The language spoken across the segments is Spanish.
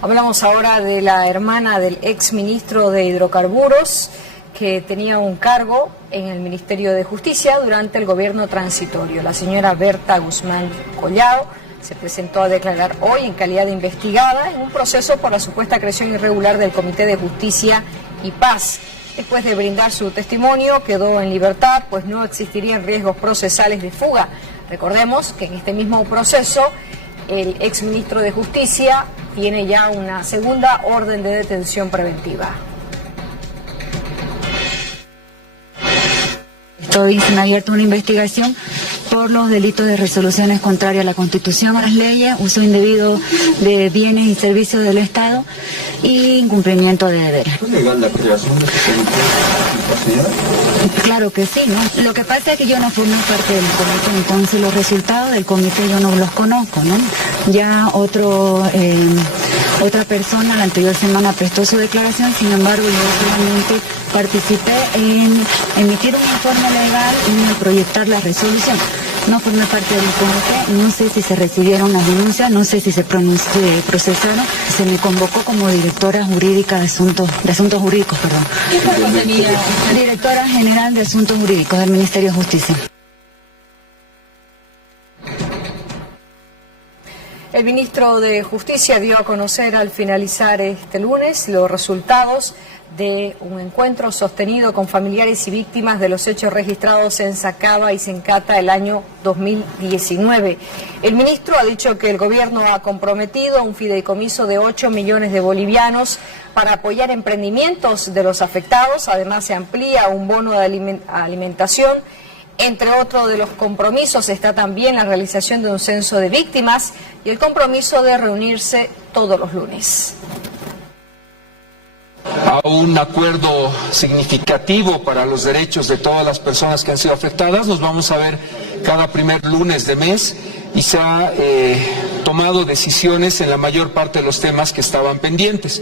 Hablamos ahora de la hermana del exministro de Hidrocarburos, que tenía un cargo en el Ministerio de Justicia durante el gobierno transitorio. La señora Berta Guzmán Collado se presentó a declarar hoy en calidad de investigada en un proceso por la supuesta creación irregular del Comité de Justicia y Paz. Después de brindar su testimonio, quedó en libertad, pues no existirían riesgos procesales de fuga. Recordemos que en este mismo proceso, el exministro de Justicia tiene ya una segunda orden de detención preventiva. Se me ha abierto una investigación por los delitos de resoluciones contrarias a la Constitución, a las leyes, uso indebido de bienes y servicios del Estado y incumplimiento de deberes. ¿Es legal la creación de este comité? Claro que sí, ¿no? Lo que pasa es que yo no formo parte del comité, entonces los resultados del comité yo no los conozco, ¿no? Ya otra persona la anterior semana prestó su declaración, sin embargo yo solamente participé en emitir un informe legal y en proyectar la resolución. No formé parte del comité, no sé si se recibieron las denuncias, no sé si se procesaron. Se me convocó como directora jurídica de asuntos jurídicos, perdón. Directora general de asuntos jurídicos del Ministerio de Justicia. El ministro de Justicia dio a conocer al finalizar este lunes los resultados de un encuentro sostenido con familiares y víctimas de los hechos registrados en Sacaba y Sencata el año 2019. El ministro ha dicho que el gobierno ha comprometido un fideicomiso de 8 millones de bolivianos para apoyar emprendimientos de los afectados. Además, se amplía un bono de alimentación. Entre otros de los compromisos está también la realización de un censo de víctimas y el compromiso de reunirse todos los lunes. A un acuerdo significativo para los derechos de todas las personas que han sido afectadas. Nos vamos a ver cada primer lunes de mes y se ha tomado decisiones en la mayor parte de los temas que estaban pendientes.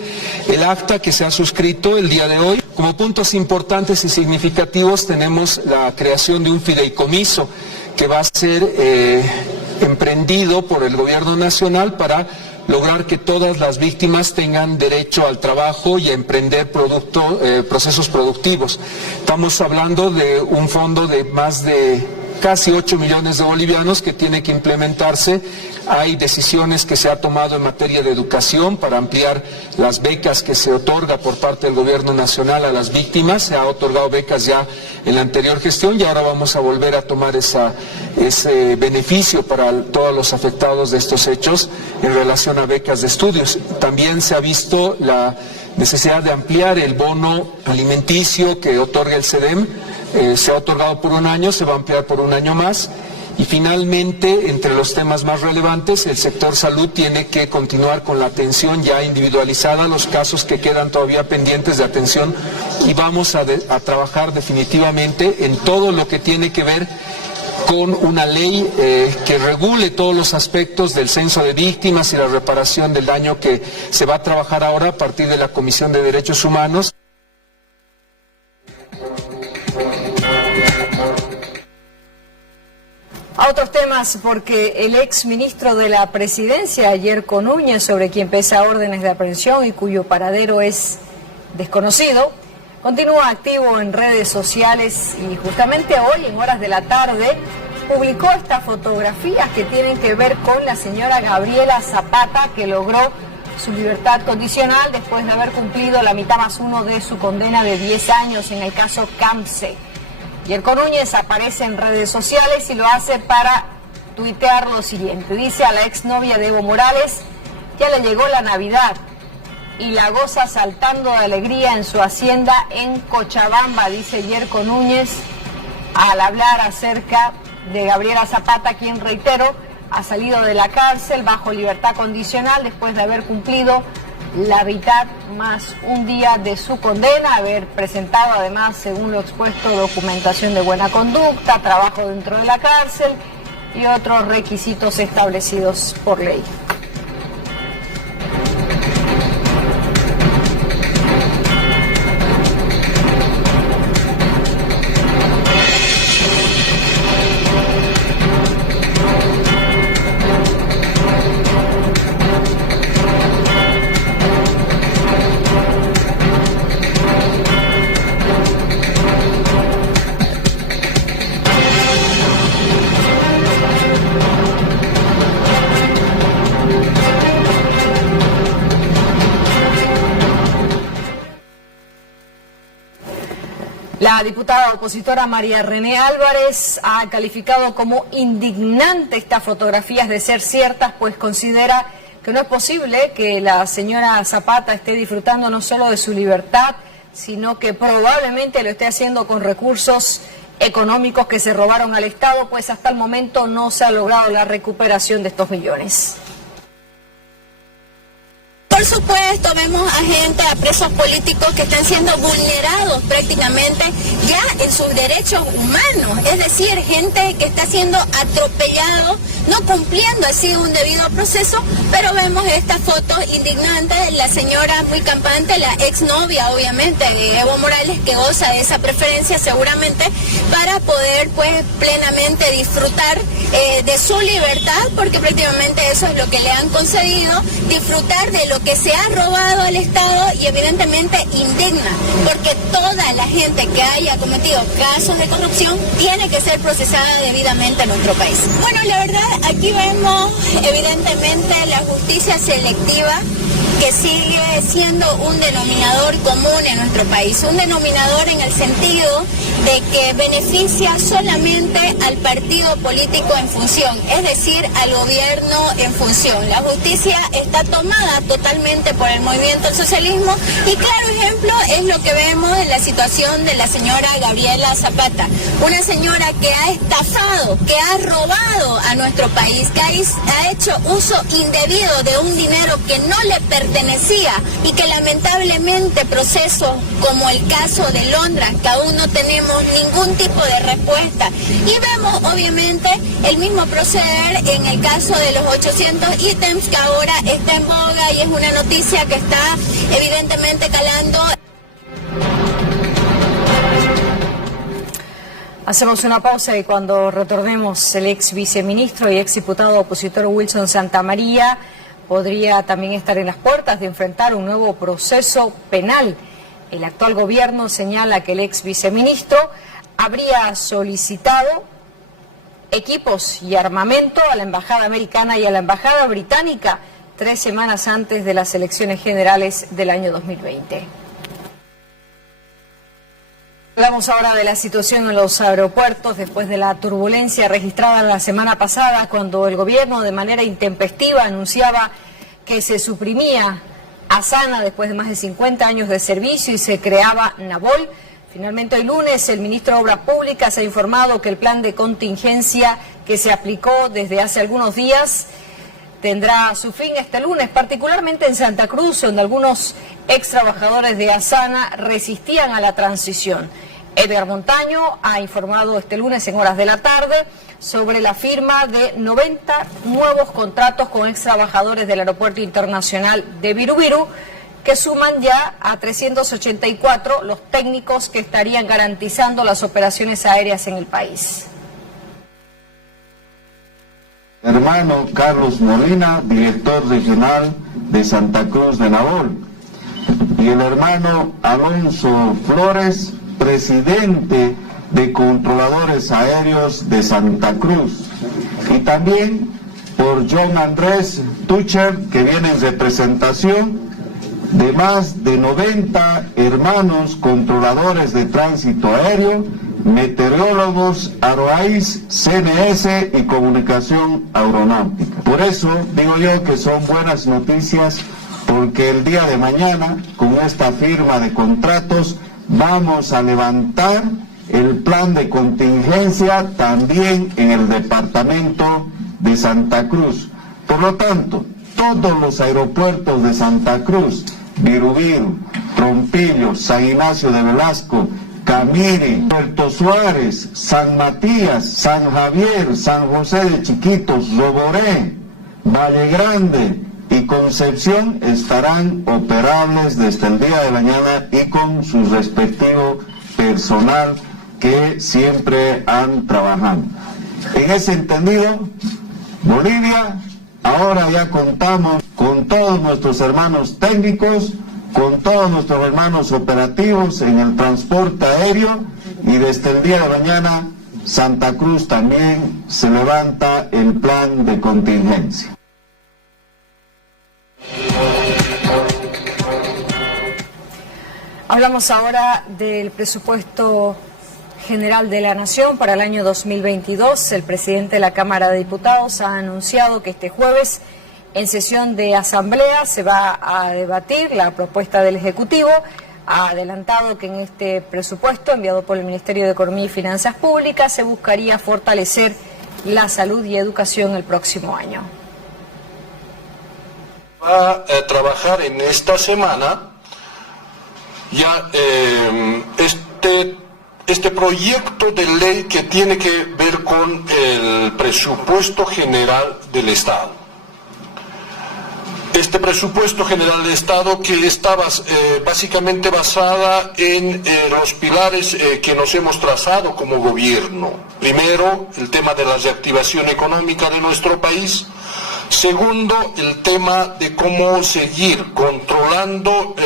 El acta que se ha suscrito el día de hoy, como puntos importantes y significativos tenemos la creación de un fideicomiso que va a ser emprendido por el gobierno nacional para lograr que todas las víctimas tengan derecho al trabajo y a emprender procesos productivos. Estamos hablando de un fondo de más de casi 8 millones de bolivianos que tiene que implementarse. Hay decisiones que se ha tomado en materia de educación para ampliar las becas que se otorga por parte del gobierno nacional a las víctimas. Se ha otorgado becas ya en la anterior gestión y ahora vamos a volver a tomar ese beneficio para todos los afectados de estos hechos en relación a becas de estudios. También se ha visto la necesidad de ampliar el bono alimenticio que otorga el CEDEM. Se ha otorgado por un año, se va a ampliar por un año más. Y finalmente, entre los temas más relevantes, el sector salud tiene que continuar con la atención ya individualizada, los casos que quedan todavía pendientes de atención, y vamos a trabajar definitivamente en todo lo que tiene que ver con una ley que regule todos los aspectos del censo de víctimas y la reparación del daño que se va a trabajar ahora a partir de la Comisión de Derechos Humanos. A otros temas, porque el ex ministro de la Presidencia, Yerko Núñez, sobre quien pesa órdenes de aprehensión y cuyo paradero es desconocido, continúa activo en redes sociales y justamente hoy, en horas de la tarde, publicó estas fotografías que tienen que ver con la señora Gabriela Zapata, que logró su libertad condicional después de haber cumplido la mitad más uno de su condena de 10 años en el caso Campse. Yerko Núñez aparece en redes sociales y lo hace para tuitear lo siguiente. Dice a la exnovia de Evo Morales, ya le llegó la Navidad y la goza saltando de alegría en su hacienda en Cochabamba, dice Yerko Núñez al hablar acerca de Gabriela Zapata, quien, reitero, ha salido de la cárcel bajo libertad condicional después de haber cumplido la mitad más un día de su condena, haber presentado además, según lo expuesto, documentación de buena conducta, trabajo dentro de la cárcel y otros requisitos establecidos por ley. La diputada opositora María René Álvarez ha calificado como indignante estas fotografías de ser ciertas, pues considera que no es posible que la señora Zapata esté disfrutando no solo de su libertad, sino que probablemente lo esté haciendo con recursos económicos que se robaron al Estado, pues hasta el momento no se ha logrado la recuperación de estos millones. Por supuesto, vemos a gente, a presos políticos que están siendo vulnerados prácticamente ya en sus derechos humanos, es decir, gente que está siendo atropellado, no cumpliendo así un debido proceso, pero vemos estas fotos indignantes, la señora muy campante, la exnovia obviamente de Evo Morales, que goza de esa preferencia seguramente para poder pues plenamente disfrutar de su libertad, porque prácticamente eso es lo que le han concedido, disfrutar de lo que se ha robado al Estado y evidentemente indigna, porque toda la gente que haya cometido casos de corrupción tiene que ser procesada debidamente en nuestro país. Bueno, la verdad, aquí vemos evidentemente la justicia selectiva que sigue siendo un denominador común en nuestro país, un denominador en el sentido de que beneficia solamente al partido político en función, es decir, al gobierno en función. La justicia está tomada totalmente por el movimiento del socialismo y claro ejemplo es lo que vemos en la situación de la señora Gabriela Zapata, una señora que ha estafado, que ha robado a nuestro país, que ha hecho uso indebido de un dinero que no le pertenecía y que lamentablemente procesos como el caso de Londra, que aún no tenemos ningún tipo de respuesta, y vemos obviamente el mismo proceder en el caso de los 800 ítems que ahora está en boga y es una noticia que está evidentemente calando. Hacemos una pausa y cuando retornemos, el ex viceministro y ex diputado opositor Wilson Santamaría podría también estar en las puertas de enfrentar un nuevo proceso penal. El actual gobierno señala que el ex viceministro habría solicitado equipos y armamento a la embajada americana y a la embajada británica 3 semanas antes de las elecciones generales del año 2020. Hablamos ahora de la situación en los aeropuertos después de la turbulencia registrada la semana pasada cuando el gobierno de manera intempestiva anunciaba que se suprimía Asana después de más de 50 años de servicio y se creaba Nabol. Finalmente, el lunes, el ministro de Obras Públicas ha informado que el plan de contingencia que se aplicó desde hace algunos días tendrá su fin este lunes, particularmente en Santa Cruz, donde algunos ex trabajadores de Asana resistían a la transición. Edgar Montaño ha informado este lunes en horas de la tarde sobre la firma de 90 nuevos contratos con ex trabajadores del Aeropuerto Internacional de Viru, que suman ya a 384 los técnicos que estarían garantizando las operaciones aéreas en el país. Hermano Carlos Molina, director regional de Santa Cruz de Nabol, y el hermano Alonso Flores, presidente de Controladores Aéreos de Santa Cruz, y también por John Andrés Tucher, que viene en representación de más de 90 hermanos controladores de tránsito aéreo, meteorólogos, Aeroaiz, CNS y comunicación aeronáutica. Por eso digo yo que son buenas noticias, porque el día de mañana, con esta firma de contratos, vamos a levantar el plan de contingencia también en el departamento de Santa Cruz. Por lo tanto, todos los aeropuertos de Santa Cruz, Viru, Trompillo, San Ignacio de Velasco, Camiri, Puerto Suárez, San Matías, San Javier, San José de Chiquitos, Roboré, Valle Grande y Concepción estarán operables desde el día de mañana y con su respectivo personal que siempre han trabajado. En ese entendido, Bolivia, ahora ya contamos con todos nuestros hermanos técnicos, con todos nuestros hermanos operativos en el transporte aéreo, y desde el día de mañana Santa Cruz también se levanta el plan de contingencia. Hablamos ahora del presupuesto general de la Nación para el año 2022. El presidente de la Cámara de Diputados ha anunciado que este jueves, en sesión de asamblea, se va a debatir la propuesta del Ejecutivo. Ha adelantado que en este presupuesto enviado por el Ministerio de Economía y Finanzas Públicas se buscaría fortalecer la salud y educación el próximo año. Va a trabajar en esta semana ya este proyecto de ley que tiene que ver con el presupuesto general del Estado. Este presupuesto general del Estado que está básicamente basada en los pilares que nos hemos trazado como gobierno. Primero, el tema de la reactivación económica de nuestro país. Segundo, el tema de cómo seguir controlando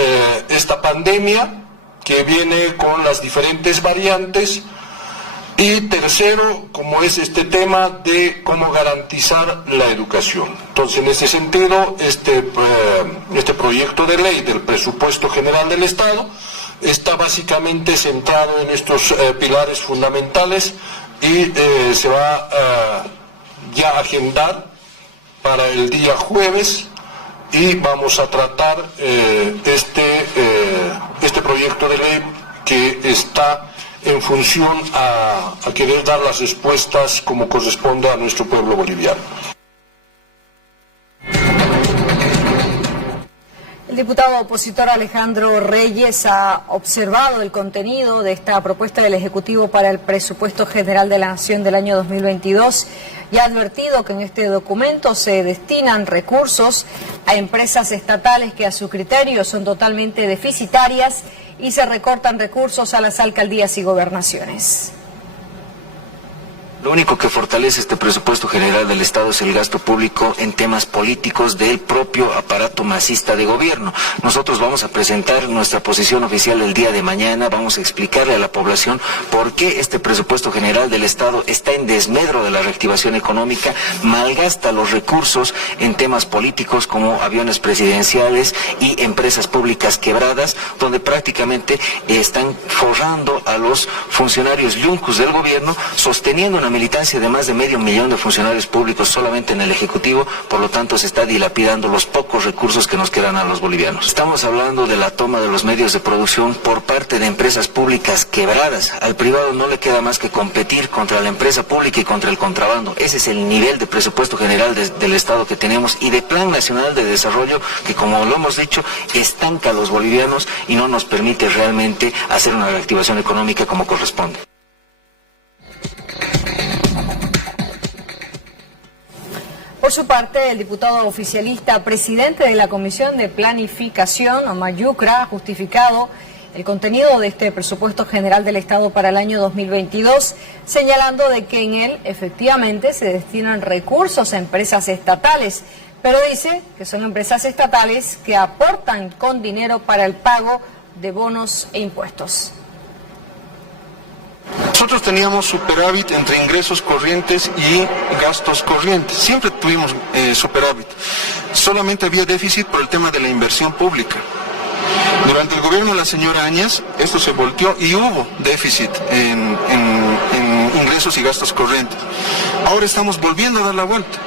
esta pandemia que viene con las diferentes variantes. Y tercero, como es este tema de cómo garantizar la educación. Entonces, en ese sentido, este proyecto de ley del presupuesto general del Estado está básicamente centrado en estos pilares fundamentales y se va ya a agendar para el día jueves y vamos a tratar este proyecto de ley que está en función a querer dar las respuestas como corresponde a nuestro pueblo boliviano. El diputado opositor Alejandro Reyes ha observado el contenido de esta propuesta del Ejecutivo para el presupuesto general de la Nación del año 2022 y ha advertido que en este documento se destinan recursos a empresas estatales que a su criterio son totalmente deficitarias y se recortan recursos a las alcaldías y gobernaciones. Lo único que fortalece este presupuesto general del Estado es el gasto público en temas políticos del propio aparato masista de gobierno. Nosotros vamos a presentar nuestra posición oficial el día de mañana, vamos a explicarle a la población por qué este presupuesto general del Estado está en desmedro de la reactivación económica, malgasta los recursos en temas políticos como aviones presidenciales y empresas públicas quebradas, donde prácticamente están forrando a los funcionarios yuncos del gobierno, sosteniendo una militancia de más de 500.000 de funcionarios públicos solamente en el Ejecutivo, por lo tanto se está dilapidando los pocos recursos que nos quedan a los bolivianos. Estamos hablando de la toma de los medios de producción por parte de empresas públicas quebradas. Al privado no le queda más que competir contra la empresa pública y contra el contrabando. Ese es el nivel de presupuesto general del Estado que tenemos y de Plan Nacional de Desarrollo que, como lo hemos dicho, estanca a los bolivianos y no nos permite realmente hacer una reactivación económica como corresponde. Por su parte, el diputado oficialista, presidente de la Comisión de Planificación, Omar Yucra, ha justificado el contenido de este presupuesto general del Estado para el año 2022, señalando de que en él efectivamente se destinan recursos a empresas estatales, pero dice que son empresas estatales que aportan con dinero para el pago de bonos e impuestos. Nosotros teníamos superávit entre ingresos corrientes y gastos corrientes. Siempre tuvimos superávit. Solamente había déficit por el tema de la inversión pública. Durante el gobierno de la señora Áñez, esto se volteó y hubo déficit en ingresos y gastos corrientes. Ahora estamos volviendo a dar la vuelta.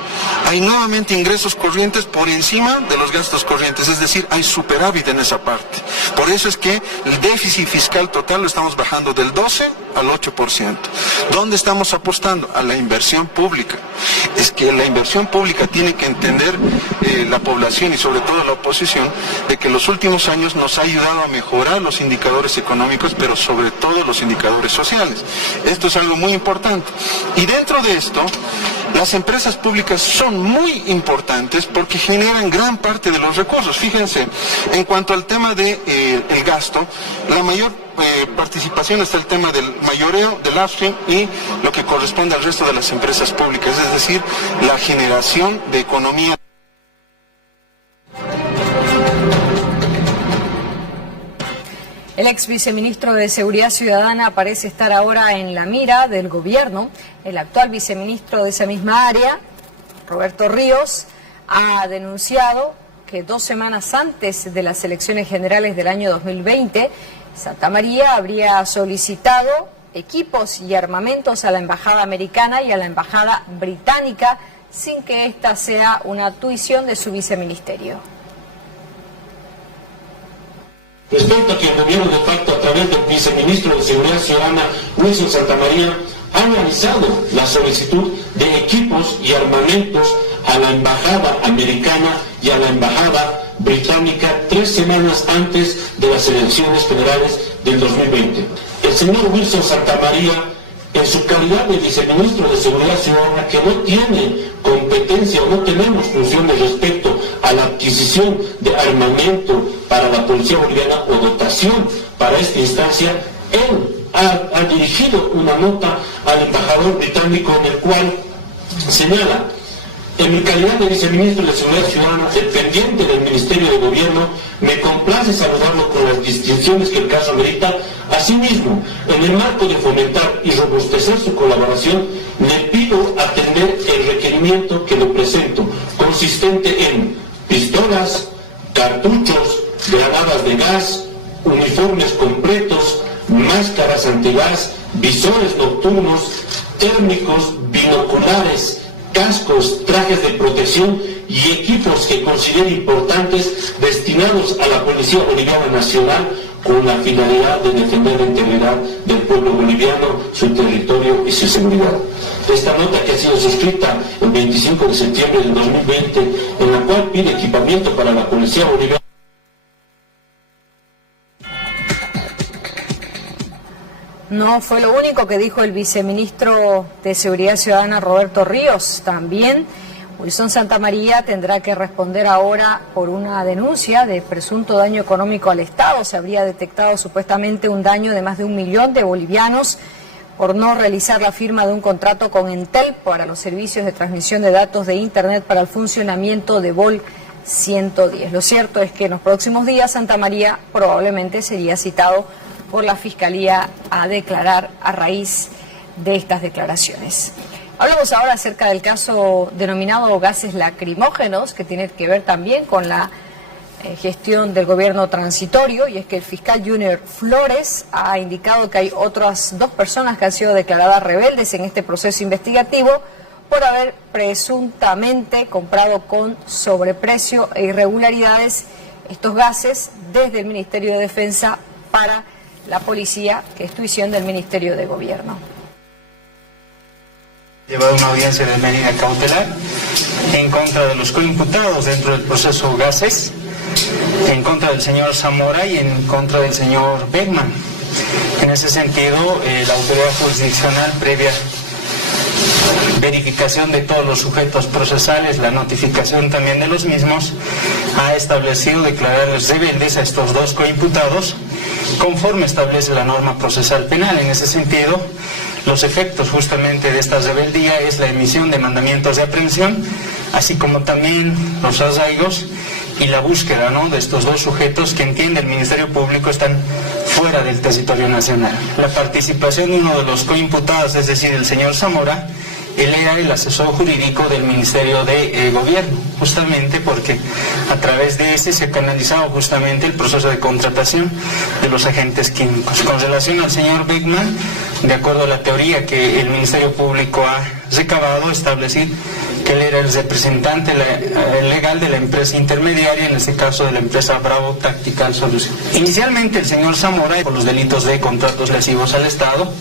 Hay nuevamente ingresos corrientes por encima de los gastos corrientes, es decir, hay superávit en esa parte. Por eso es que el déficit fiscal total lo estamos bajando del 12 al 8%. ¿Dónde estamos apostando? A la inversión pública. Es que la inversión pública tiene que entender la población y sobre todo la oposición de que en los últimos años nos ha ayudado a mejorar los indicadores económicos, pero sobre todo los indicadores sociales. Esto es algo muy importante. Y dentro de esto, las empresas públicas son muy importantes porque generan gran parte de los recursos. Fíjense, en cuanto al tema de el gasto, la mayor participación está el tema del mayoreo, del upstream y lo que corresponde al resto de las empresas públicas, es decir, la generación de economía. El ex viceministro de Seguridad Ciudadana parece estar ahora en la mira del gobierno. El actual viceministro de esa misma área, Roberto Ríos, ha denunciado que 2 semanas antes de las elecciones generales del año 2020, Santamaría habría solicitado equipos y armamentos a la embajada americana y a la embajada británica sin que esta sea una tuición de su viceministerio. Respecto a que el gobierno de facto, a través del viceministro de Seguridad Ciudadana, Wilson Santamaría, ha realizado la solicitud de equipos y armamentos a la embajada americana y a la embajada británica 3 semanas antes de las elecciones generales del 2020. El señor Wilson Santamaría, en su calidad de viceministro de Seguridad Ciudadana, que no tiene competencia o no tenemos funciones respecto a la adquisición de armamento para la policía boliviana o dotación para esta instancia, él ha dirigido una nota al embajador británico en el cual señala: en mi calidad de viceministro de Seguridad Ciudadana, dependiente del Ministerio de Gobierno, me complace saludarlo con las distinciones que el caso amerita. Asimismo, en el marco de fomentar y robustecer su colaboración, le pido atender el requerimiento que le presento, consistente en pistolas, cartuchos, granadas de gas, uniformes completos, máscaras antigas, visores nocturnos, térmicos, binoculares, cascos, trajes de protección y equipos que considere importantes destinados a la Policía Boliviana Nacional con la finalidad de defender la integridad del pueblo boliviano, su territorio y su seguridad. Esta nota, que ha sido suscrita el 25 de septiembre del 2020, en la cual pide equipamiento para la Policía Boliviana. No fue lo único que dijo el viceministro de Seguridad Ciudadana, Roberto Ríos. También Wilson Santamaría tendrá que responder ahora por una denuncia de presunto daño económico al Estado. Se habría detectado supuestamente un daño de más de 1 millón de bolivianos por no realizar la firma de un contrato con Entel para los servicios de transmisión de datos de Internet para el funcionamiento de Vol 110. Lo cierto es que en los próximos días Santamaría probablemente sería citado por la Fiscalía a declarar a raíz de estas declaraciones. Hablamos ahora acerca del caso denominado gases lacrimógenos, que tiene que ver también con la gestión del gobierno transitorio, y es que el fiscal Junior Flores ha indicado que hay otras 2 personas que han sido declaradas rebeldes en este proceso investigativo por haber presuntamente comprado con sobreprecio e irregularidades estos gases desde el Ministerio de Defensa para la policía, que es tuición del Ministerio de Gobierno. Llevado una audiencia de medida cautelar en contra de los coimputados dentro del proceso Gases, en contra del señor Zamora y en contra del señor Beckman. En ese sentido, la autoridad jurisdiccional, previa verificación de todos los sujetos procesales, la notificación también de los mismos, ha establecido declararles rebeldes a estos 2 coimputados conforme establece la norma procesal penal. En ese sentido, los efectos justamente de esta rebeldía es la emisión de mandamientos de aprehensión, así como también los arraigos y la búsqueda, ¿no?, de estos 2 sujetos que, entiende el Ministerio Público, están fuera del territorio nacional. La participación de uno de los coimputados, es decir, el señor Zamora, él era el asesor jurídico del Ministerio de Gobierno, justamente porque a través de ese se ha canalizado justamente el proceso de contratación de los agentes químicos. Con relación al señor Beckman, de acuerdo a la teoría que el Ministerio Público ha recabado, establecer que él era el representante legal de la empresa intermediaria, en este caso de la empresa Bravo Tactical Solution. Inicialmente el señor Zamora por los delitos de contratos lesivos al Estado,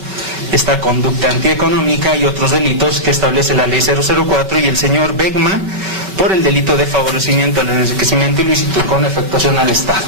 esta conducta antieconómica y otros delitos que establece la ley 004, y el señor Beckman por el delito de favorecimiento al enriquecimiento ilícito con afectación al Estado.